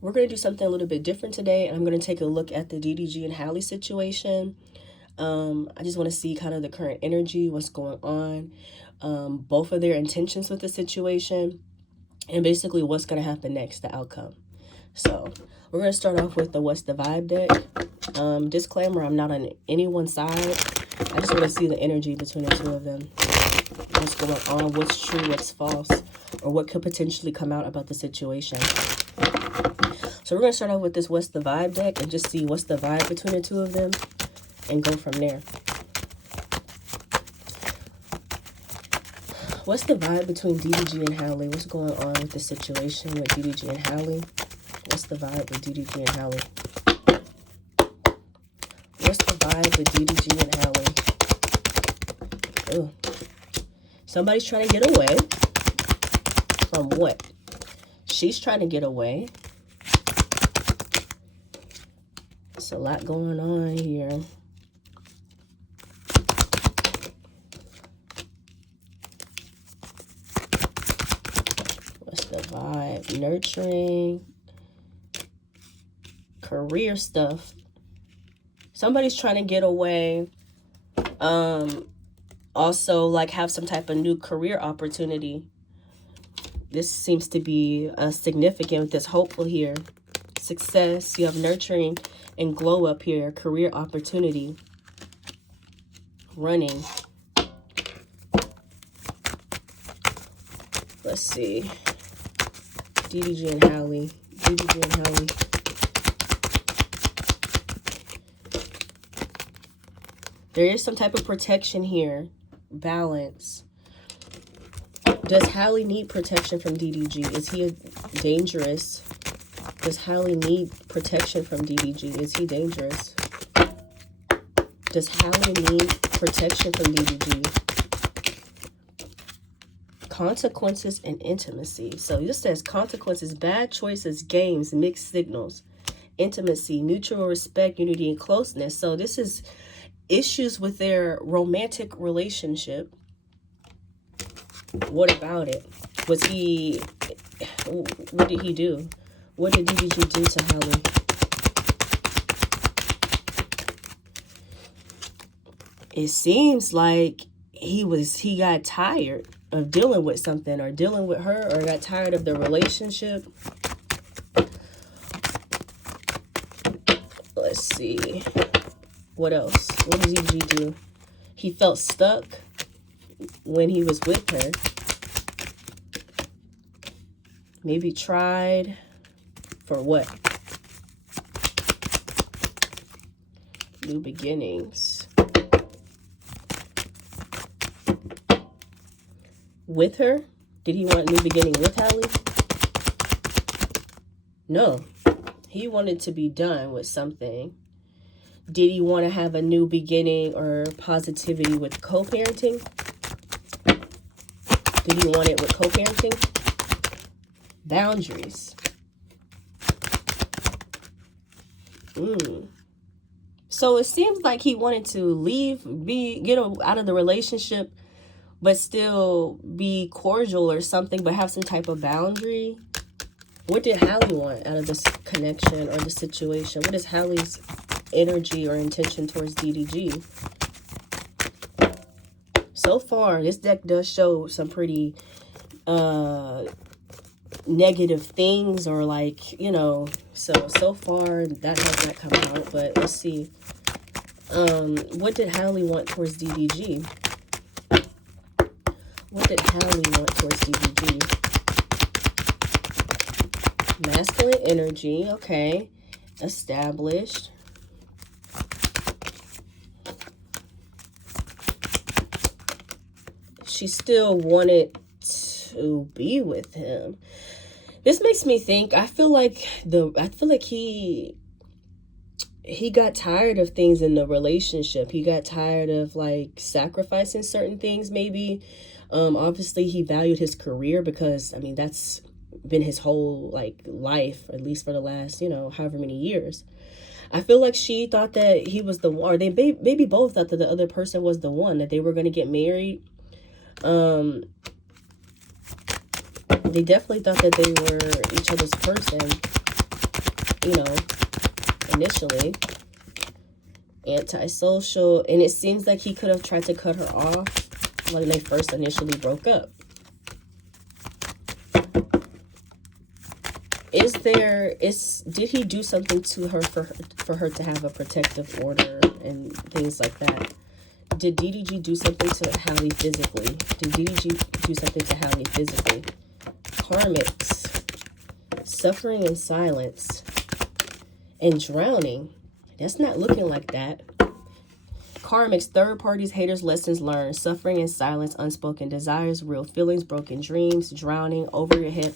We're going to do something a little bit different today, and I'm going to take a look at the DDG and Halle situation. I just want to see kind of the current energy, what's going on, both of their intentions with the situation, and basically what's going to happen next, the outcome. So we're going to start off with the What's the Vibe deck. Disclaimer, I'm not on anyone's side. I just want to see the energy between the two of them. What's going on, what's true, what's false, or what could potentially come out about the situation. So we're going to start off with this What's the Vibe deck and just see what's the vibe between the two of them and go from there. What's the vibe between DDG and Halle? What's going on with the situation with DDG and Halle? What's the vibe with DDG and Halle? What's the vibe with DDG and Halle? Ooh. Somebody's trying to get away. From what? She's trying to get away. There's a lot going on here. What's the vibe? Nurturing. Career stuff. Somebody's trying to get away. Also, like, have some type of new career opportunity. This seems to be significant with this hopeful here. Success. You have nurturing and glow up here. Career opportunity. Running. Let's see. DDG and Halle. DDG and Halle. There is some type of protection here. Balance. Does Halle need protection from DDG? Is he dangerous? Does Halle need protection from DDG? Is he dangerous? Does Halle need protection from DDG? Consequences and intimacy. So this says consequences, bad choices, games, mixed signals, intimacy, mutual respect, unity, and closeness. So this is issues with their romantic relationship. What about it? What did he do? What did DDG do to Halle? It seems like he got tired of dealing with something, or dealing with her, or got tired of the relationship. Let's see. What else? What did DDG do? He felt stuck when he was with her. Maybe tried for what? New beginnings. With her? Did he want a new beginning with Halle? No. He wanted to be done with something. Did he want to have a new beginning or positivity with co-parenting? Did he want it with co-parenting? Boundaries. So it seems like he wanted to leave, get out of the relationship, but still be cordial or something, but have some type of boundary. What did Halle want out of this connection or the situation? What is Halle's energy or intention towards DDG? So far, this deck does show some pretty negative things, or like, you know, so far that has not come out. But let's see. What did Halle want towards DDG? What did Halle want towards DDG? Masculine energy, okay. Established. She still wanted to be with him. This makes me think, I feel like he got tired of things in the relationship. He got tired of like sacrificing certain things maybe. Obviously he valued his career, because I mean that's been his whole like life, at least for the last, you know, however many years. I feel like she thought that he was the one, or they maybe both thought that the other person was the one, that they were going to get married. They definitely thought that they were each other's person. you know, initially. Antisocial. And it seems like he could have tried to cut her off when they first initially broke up. Did he do something to her for her to have a protective order and things like that? Did DDG do something to Halle physically? Did DDG do something to Halle physically? Karmics, suffering in silence, and drowning. That's not looking like that. Karmics, third parties, haters, lessons learned, suffering in silence, unspoken desires, real feelings, broken dreams, drowning, over your head,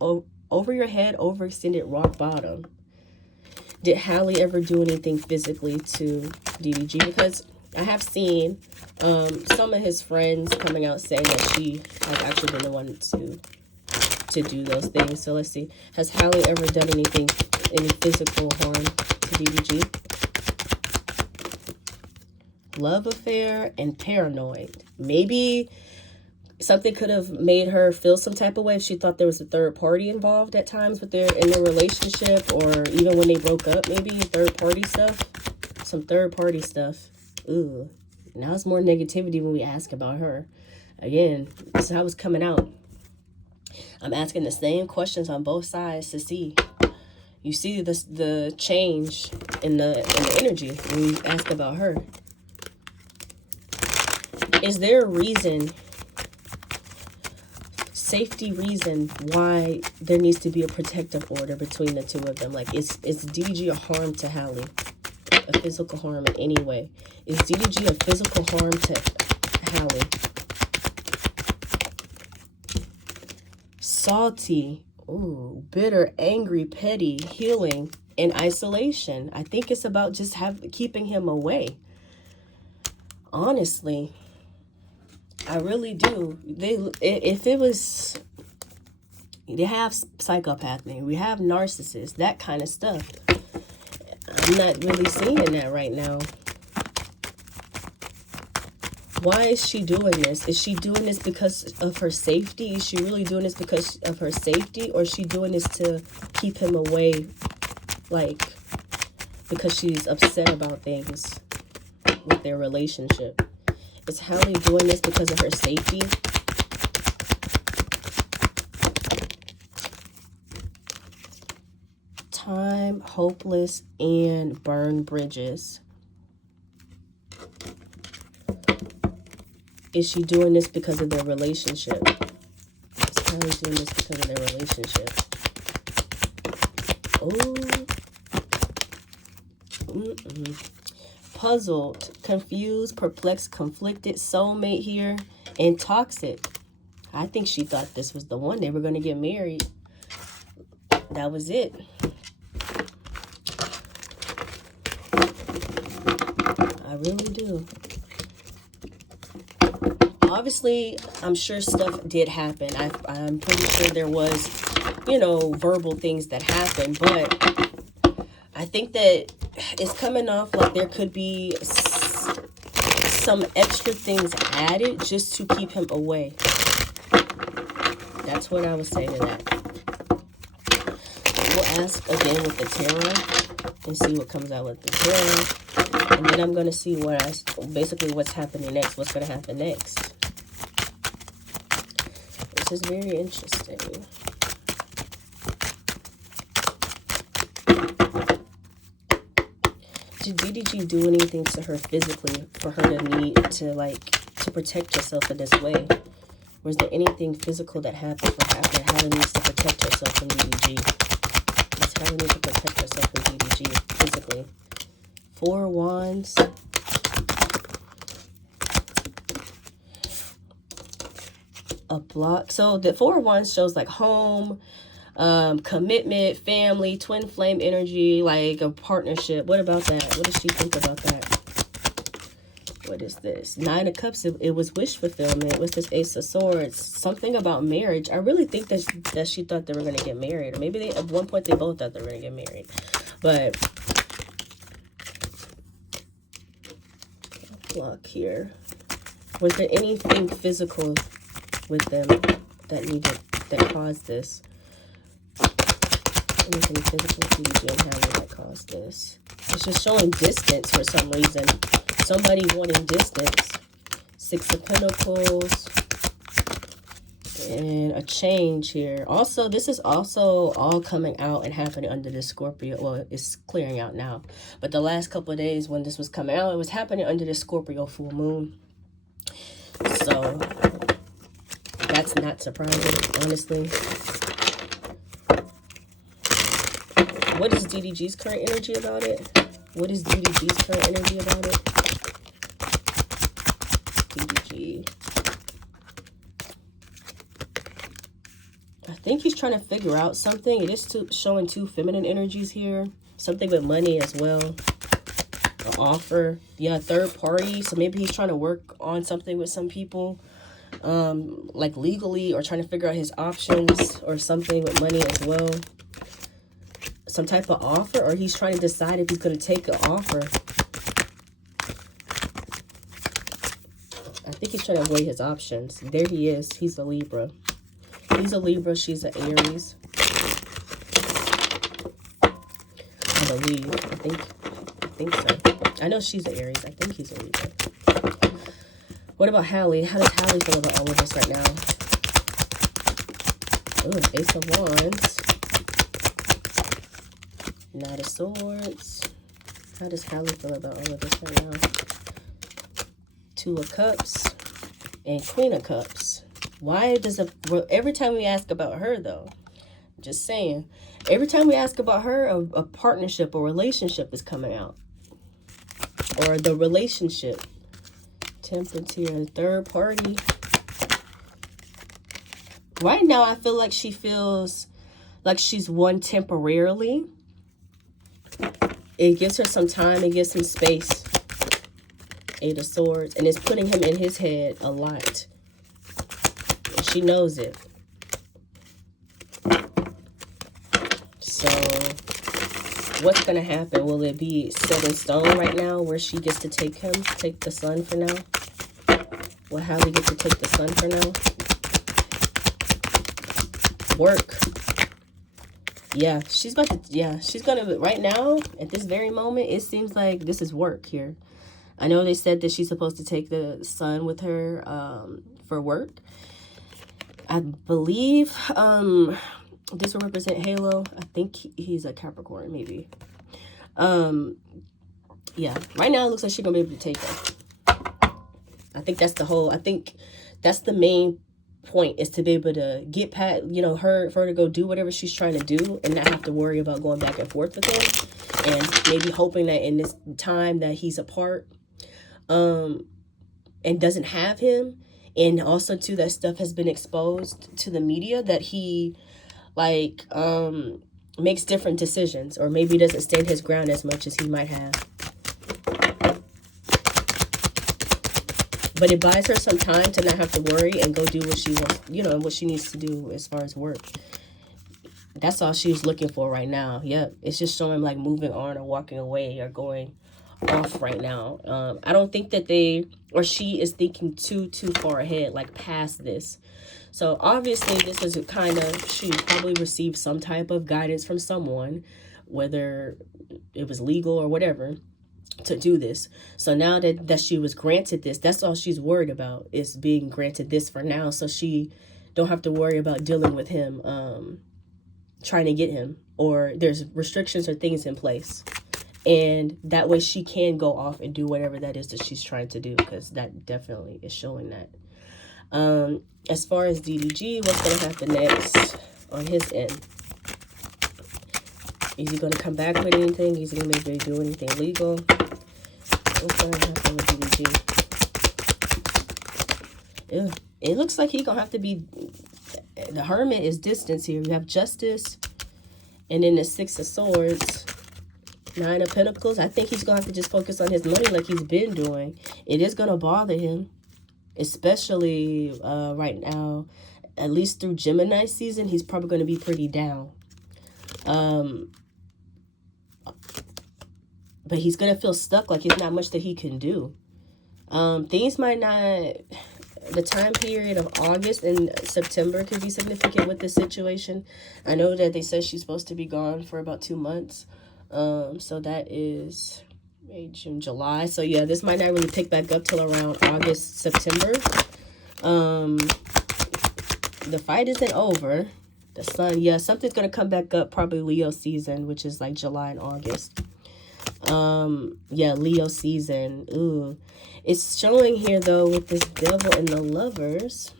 overextended rock bottom. Did Halle ever do anything physically to DDG? Because I have seen some of his friends coming out saying that she has actually been the one to do those things. So let's see. Has Halle ever done any physical harm to DDG? Love affair and paranoid. Maybe something could have made her feel some type of way if she thought there was a third party involved at times in their relationship, or even when they broke up, maybe third party stuff. Some third party stuff. Ooh. Now it's more negativity when we ask about her. Again, this is how it's coming out. I'm asking the same questions on both sides to see. You see the change in the energy when we ask about her. Is there a reason, safety reason, why there needs to be a protective order between the two of them? Like, is DDG a harm to Halle? A physical harm in any way? Is DDG a physical harm to Halle? Salty, ooh, bitter, angry, petty, healing, and isolation. I think it's about just keeping him away. Honestly, I really do. They have psychopathy, we have narcissists, that kind of stuff. I'm not really seeing that right now. Why is she doing this? Is she doing this because of her safety? Is she really doing this because of her safety? Or is she doing this to keep him away, like, because she's upset about things with their relationship? Is Halle doing this because of her safety? Time, hopeless, and burn bridges. Is she doing this because of their relationship? Is Halle doing this because of their relationship? Oh. Puzzled, confused, perplexed, conflicted, soulmate here, and toxic. I think she thought this was the one. They were going to get married. That was it. I really do. Obviously, I'm sure stuff did happen. I'm pretty sure there was, verbal things that happened. But I think that it's coming off like there could be some extra things added just to keep him away. That's what I would say to that. We'll ask again with the tarot and see what comes out with the tarot. And then I'm going to see what's happening next. What's going to happen next. This is very interesting. Did DDG do anything to her physically for her to need to protect herself in this way? Was there anything physical that happened for her that Halle needs to protect herself from DDG? Does Halle need to protect herself from DDG physically? 4 Wands. A block. So the 4 Wands shows like home, commitment, family, twin flame energy, like a partnership. What about that? What does she think about that? What is this? 9 of Cups. It was wish fulfillment. What's this? Ace of Swords. Something about marriage. I really think that she thought they were going to get married. Or maybe at one point they both thought they were going to get married. But block here. Was there anything physical with them that caused this? Anything physical, DDG and Halle that caused this. It's just showing distance for some reason. Somebody wanting distance. 6 of Pentacles. And a change here. Also, this is also all coming out and happening under the Scorpio. Well, it's clearing out now. But the last couple of days when this was coming out, it was happening under the Scorpio full moon. So, that's not surprising, honestly. What is DDG's current energy about it? What is DDG's current energy about it? DDG. I think he's trying to figure out something. It is showing 2 feminine energies here. Something with money as well. An offer. Yeah, third party. So maybe he's trying to work on something with some people. Like legally, or trying to figure out his options or something with money as well. Some type of offer, or he's trying to decide if he's going to take an offer. I think he's trying to weigh his options. There he is. He's a Libra. He's a Libra. She's an Aries. I believe. I think so. I know she's an Aries. I think he's a Libra. What about Halle? How does Halle feel about all of this right now? Oh, Ace of Wands. Knight of Swords. How does Halle feel about all of this right now? 2 of Cups and Queen of Cups. Why does every time we ask about her, though, just saying, every time we ask about her, a partnership or relationship is coming out, or the relationship. Temperance here, third party. Right now, I feel like she feels like she's won temporarily. It gives her some time, it gives some space. 8 of Swords, and it's putting him in his head a lot. She knows it. So, what's going to happen? Will it be set in stone right now where she gets to take him, take the sun for now? Will Halle get to take the sun for now? Work. Yeah, she's about to, she's going to, right now, at this very moment, it seems like this is work here. I know they said that she's supposed to take the sun with her for work. I believe this will represent Halo. I think he's a Capricorn, maybe. Yeah, right now it looks like she's going to be able to take it. I think that's the main point, is to be able to get past, you know, for her to go do whatever she's trying to do and not have to worry about going back and forth with him, and maybe hoping that in this time that he's apart and doesn't have him, and also too that stuff has been exposed to the media, that he like makes different decisions, or maybe doesn't stand his ground as much as he might have. But it buys her some time to not have to worry and go do what she wants, you know, what she needs to do as far as work. That's all she's looking for right now. Yep. It's just showing like moving on or walking away or going off right now. I don't think that she is thinking too far ahead, like past this. So obviously this was she probably received some type of guidance from someone, whether it was legal or whatever, to do this. So now that she was granted this, that's all she's worried about, is being granted this for now, so she don't have to worry about dealing with him, trying to get him, or there's restrictions or things in place, and that way she can go off and do whatever that is that she's trying to do, because that definitely is showing that. As far as DDG, what's going to happen next on his end? Is he going to come back with anything? Is he going to maybe do anything legal? What's going to happen with DDG? Yeah, it looks like he's going to have to be... The Hermit is distance here. You have Justice. And then the 6 of Swords. 9 of Pentacles. I think he's going to have to just focus on his money like he's been doing. It is going to bother him. Especially right now. At least through Gemini season, he's probably going to be pretty down. But he's going to feel stuck, like there's not much that he can do. Things might not the time period of August and September could be significant with this situation. I know that they said she's supposed to be gone for about 2 months. So that is May, June, July. So yeah, this might not really pick back up till around August, September. The fight isn't over. The sun, yeah, something's gonna come back up, probably Leo season, which is like July and August. Yeah, Leo season. Ooh. It's showing here though with this devil and the lovers.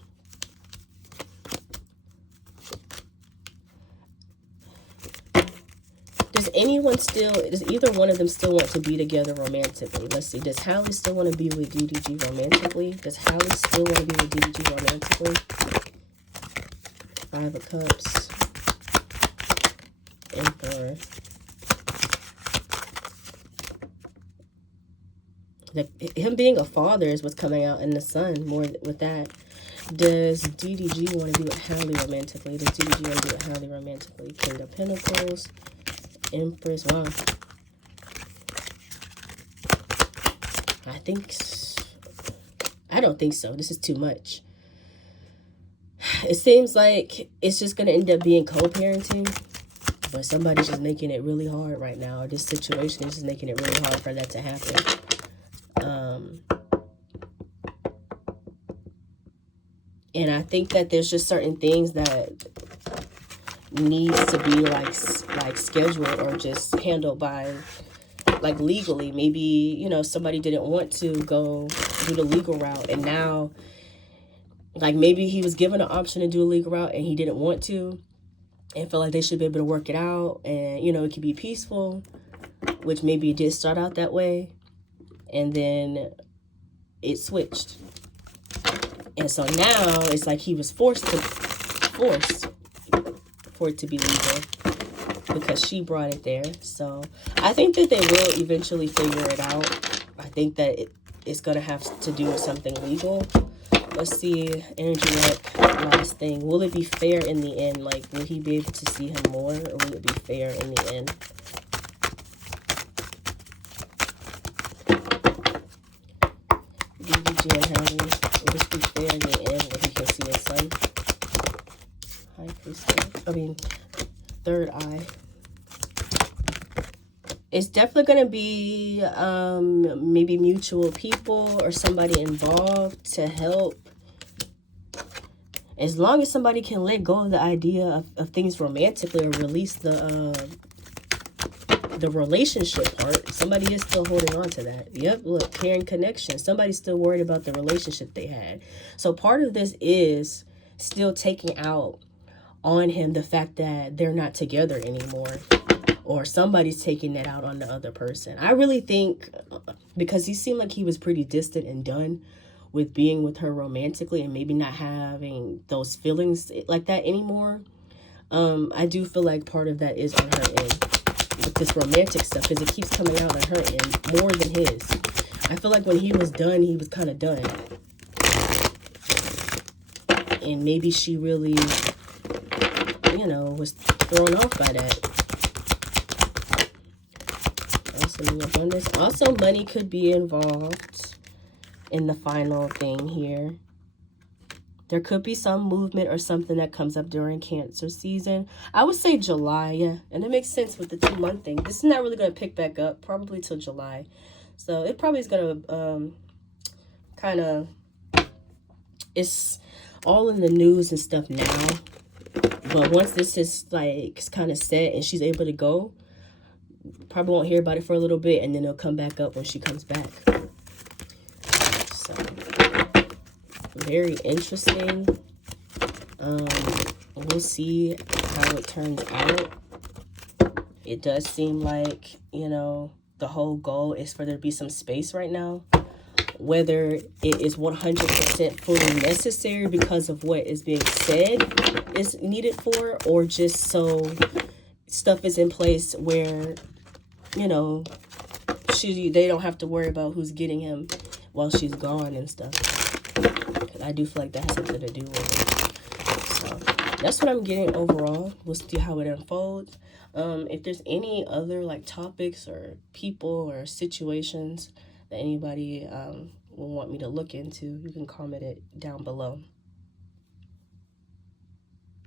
Does either one of them still want to be together romantically? Let's see. Does Halle still want to be with DDG romantically? Does Halle still want to be with DDG romantically? 5 of Cups. Emperor. Him being a father is what's coming out in the sun more with that. Does DDG want to be with Halle romantically? Does DDG want to be with Halle romantically? King of Pentacles. Empress. Wow. I don't think so. This is too much. It seems like it's just going to end up being co-parenting, but somebody's just making it really hard right now. This situation is just making it really hard for that to happen. And I think that there's just certain things that needs to be like scheduled or just handled by like legally. Maybe, you know, somebody didn't want to go do the legal route, and now like maybe he was given an option to do a legal route and he didn't want to and felt like they should be able to work it out, and you know, it could be peaceful, which maybe it did start out that way, and then it switched. And so now it's like he was forced for it to be legal because she brought it there. So I think that they will eventually figure it out. I think that it's going to have to do with something legal. Let's see, energy work, last thing. Will it be fair in the end? Like, will he be able to see him more, or will it be fair in the end? DDG and Halle. Will this be fair in the end when he can see his son? High Priestess. Third eye. It's definitely going to be maybe mutual people or somebody involved to help. As long as somebody can let go of the idea of things romantically or release the relationship part, somebody is still holding on to that. Yep, look, caring connection. Somebody's still worried about the relationship they had. So part of this is still taking out on him the fact that they're not together anymore, or somebody's taking that out on the other person. I really think because he seemed like he was pretty distant and done with being with her romantically and maybe not having those feelings like that anymore. I do feel like part of that is on her end with this romantic stuff, because it keeps coming out on her end more than his. I feel like when he was done, he was kind of done. And maybe she really, you know, was thrown off by that. Also, money could be involved in the final thing here. There could be some movement or something that comes up during Cancer season. I would say July, yeah. And it makes sense with the 2-month thing. This is not really going to pick back up probably till July. So it probably is going to kind of... It's all in the news and stuff now. But once this is like kind of set and she's able to go, probably won't hear about it for a little bit, and then it'll come back up when she comes back. So, very interesting. We'll see how it turns out. It does seem like, you know, the whole goal is for there to be some space right now. Whether it is 100% fully necessary because of what is being said is needed for, or just so stuff is in place where, you know, they don't have to worry about who's getting him while she's gone and stuff. I do feel like that has something to do with it. So that's what I'm getting overall. We'll see how it unfolds. If there's any other like topics or people or situations that anybody will want me to look into, you can comment it down below.